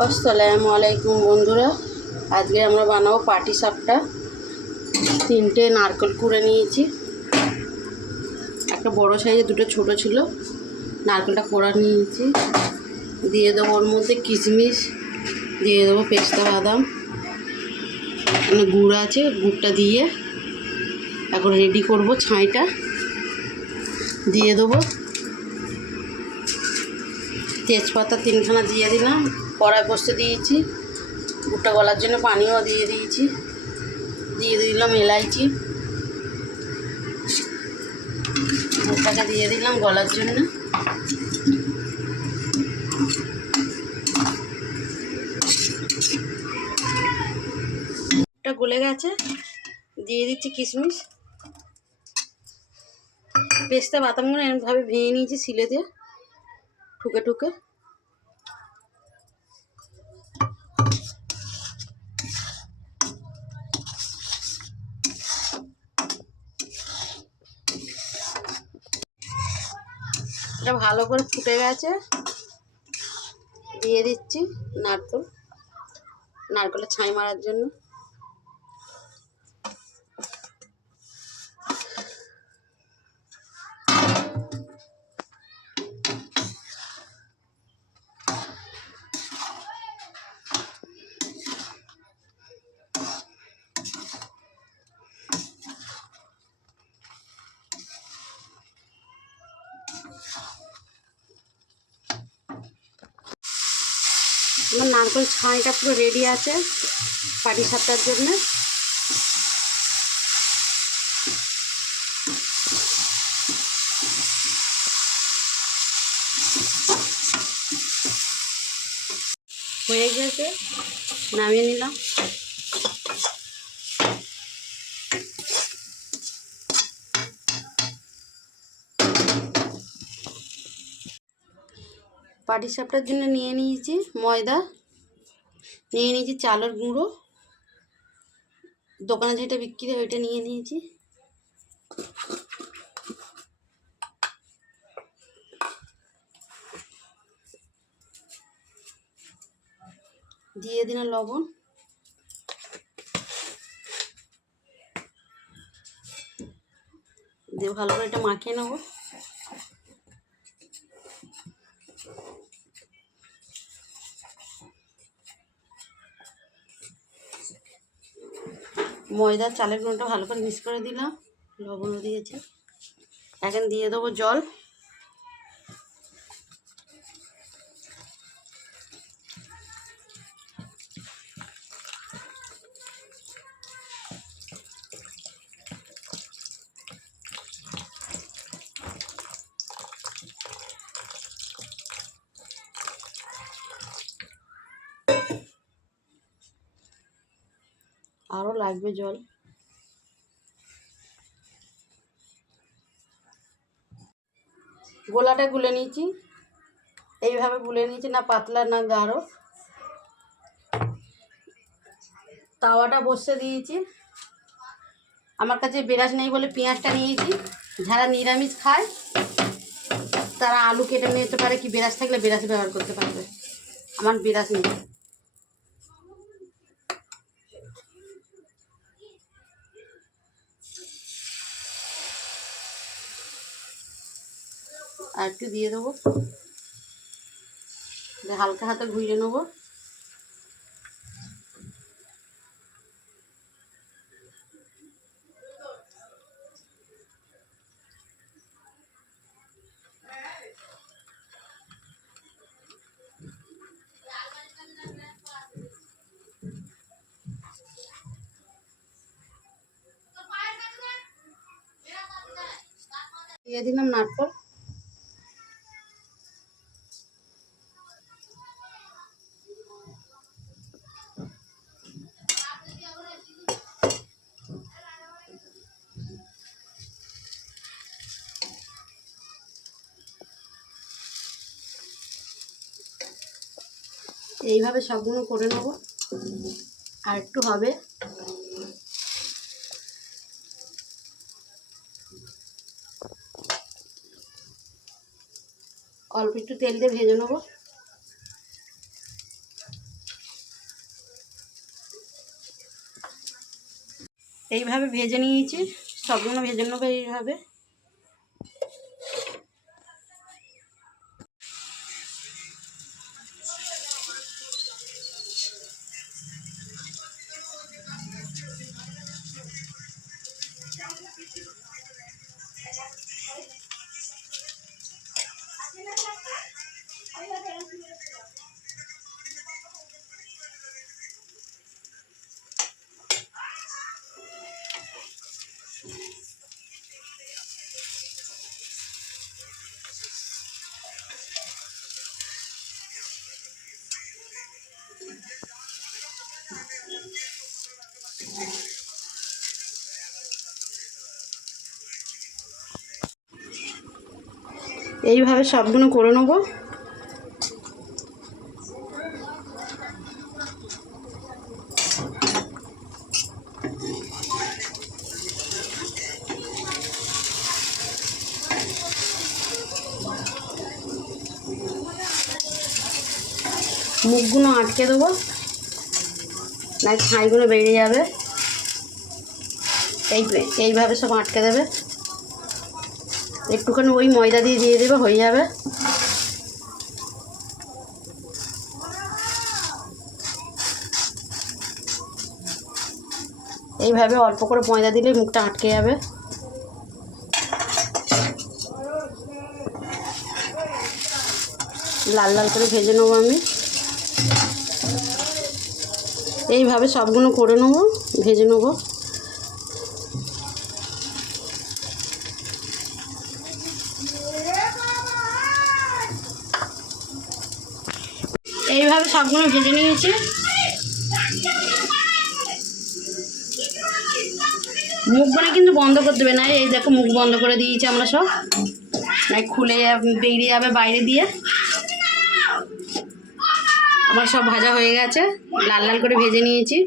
আসসালামু আলাইকুম বন্ধুরা, আজকে আমরা বানাবো পাটি সাপটা। 3টে নারকেল কুড়ে নিয়েছি, একটা বড় সাইজে, দুটো ছোট ছিল। নারকেলটা কোড়া নিয়েছি, দিয়ে দেবো ওর মধ্যে কিশমিশ, দিয়ে দেবো পেস্তা বাদাম, এখানে গুড় আছে, গুড়টা দিয়ে এখন রেডি করব। ছাইটা দিয়ে দেবো, তেজপাতা 3খানা দিয়ে দিলাম, কড়াই বসতে দিয়েছি, গুড়টা গলার জন্য পানিও দিয়ে দিয়েছি, দিয়ে দিলাম এলাইচি, গুড়টাকে দিয়ে দিলাম গলার জন্য। গুড়টা গলে গেছে, দিয়ে দিচ্ছি কিশমিশ, পেস্তা বাদামগুলো এরকমভাবে ভেঙে নিয়েছি শিলে দিয়ে, ঠুকে ঠুকে। এটা ভালো করে ফুটে গেছে, দিয়ে দিচ্ছি নারকেলের ছাই মারার জন্য। আমার নারকেল ছাইটা পুরো রেডি আছে পাটি সাপটার জন্য। হয়ে গেছে, নামিয়ে নিলাম। পাটি সাপটার জন্য নিয়ে নিয়েছি ময়দা, নিয়ে নিয়েছি চালের গুঁড়ো, দোকানে যেটা বিক্রি হয় ওইটা নিয়ে নিয়েছি, দিয়ে দিলাম লবণ, দিয়ে ভালো করে এটা মাখিয়ে নেবো। ময়দা চালের গুঁড়োটা ভালো করে মিক্স করে দিলাম, লবণও দিয়েছি। এখন দিয়ে দেবো জল, আরও লাগবে জল। গোলাটা গুলে নিয়েছি, এইভাবে গুলে নিয়েছি, না পাতলা না গাঢ়। তাওয়াটা বসিয়ে দিয়েছি, আমার কাছে বেরাস নেই বলে পেঁয়াজটা নিয়েছি। যারা নিরামিষ খায় তারা আলু কেটে নিতে পারে, কি বেরাস থাকলে বেরাস ব্যবহার করতে পারবে, আমার বেরাস নেই। আর একটু দিয়ে দেবো, হালকা হাতে ঘুরিয়ে নেবো। দিয়ে দিলাম নারকেল, এইভাবে সবগুলো করে নেব। আর একটু হবে, অল্প একটু তেল দিয়ে ভেজে নেব। এইভাবে ভেজে নিয়েছি, সবগুলো ভেজে নেবো এইভাবে। এইভাবে সবগুলো করে নেবো। মুখগুলো আটকে দেবো, না ছাইগুলো বেরিয়ে যাবে। এইভাবে সব আটকে দেবে, একটুখানি ওই ময়দা দিয়ে দেবে, হয়ে যাবে। এইভাবে অল্প করে ময়দা দিলে মুখটা আটকে যাবে। লাল লাল করে ভেজে নেবো আমি। এইভাবে সবগুলো করে নেবো, ভেজে নেবো। এইভাবে সবগুলো ভেজে নিয়েছি। মুখগুলো কিন্তু বন্ধ করে দেবে না, এই দেখো মুখ বন্ধ করে দিয়েছি আমরা সব, নাই খুলে বেরিয়ে যাবে বাইরে দিয়ে। আমার সব ভাজা হয়ে গেছে, লাল লাল করে ভেজে নিয়েছি।